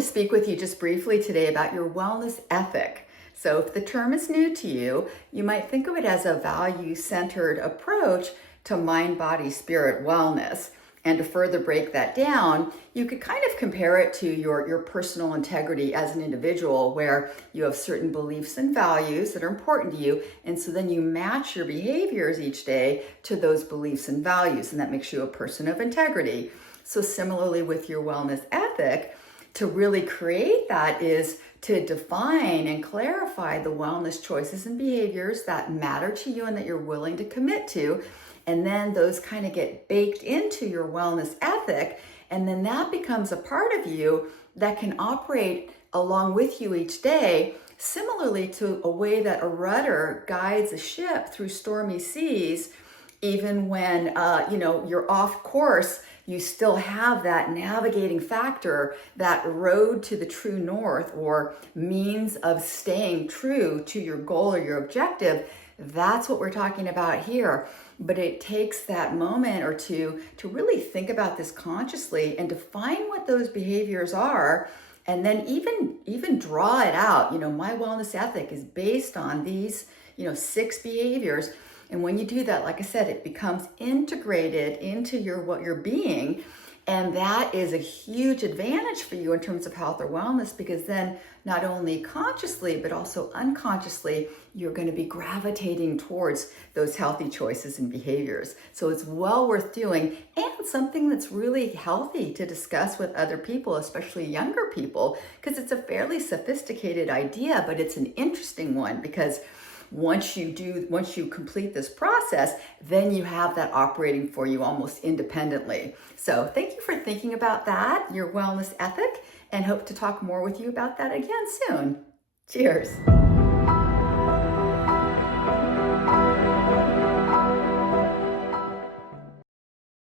to speak with you just briefly today about your wellness ethic. So, if the term is new to you, you might think of it as a value centered approach to mind, body, spirit wellness. And to further break that down, you could kind of compare it to your personal integrity as an individual, where you have certain beliefs and values that are important to you. And so then you match your behaviors each day to those beliefs and values, and that makes you a person of integrity. So, similarly with your wellness ethic, to really create that is to define and clarify the wellness choices and behaviors that matter to you and that you're willing to commit to. And then those kind of get baked into your wellness ethic. And then that becomes a part of you that can operate along with you each day, similarly to a way that a rudder guides a ship through stormy seas. Even when you're off course, you still have that navigating factor, that road to the true north, or means of staying true to your goal or your objective. That's what we're talking about here. But it takes that moment or two to really think about this consciously and define what those behaviors are, and then even draw it out. My wellness ethic is based on these 6 behaviors. And when you do that, like I said, it becomes integrated into what you're being. And that is a huge advantage for you in terms of health or wellness, because then not only consciously, but also unconsciously, you're going to be gravitating towards those healthy choices and behaviors. So it's well worth doing, and something that's really healthy to discuss with other people, especially younger people, because it's a fairly sophisticated idea, but it's an interesting one, because once you complete this process, then you have that operating for you almost independently. So thank you for thinking about that, your wellness ethic, and hope to talk more with you about that again soon. Cheers.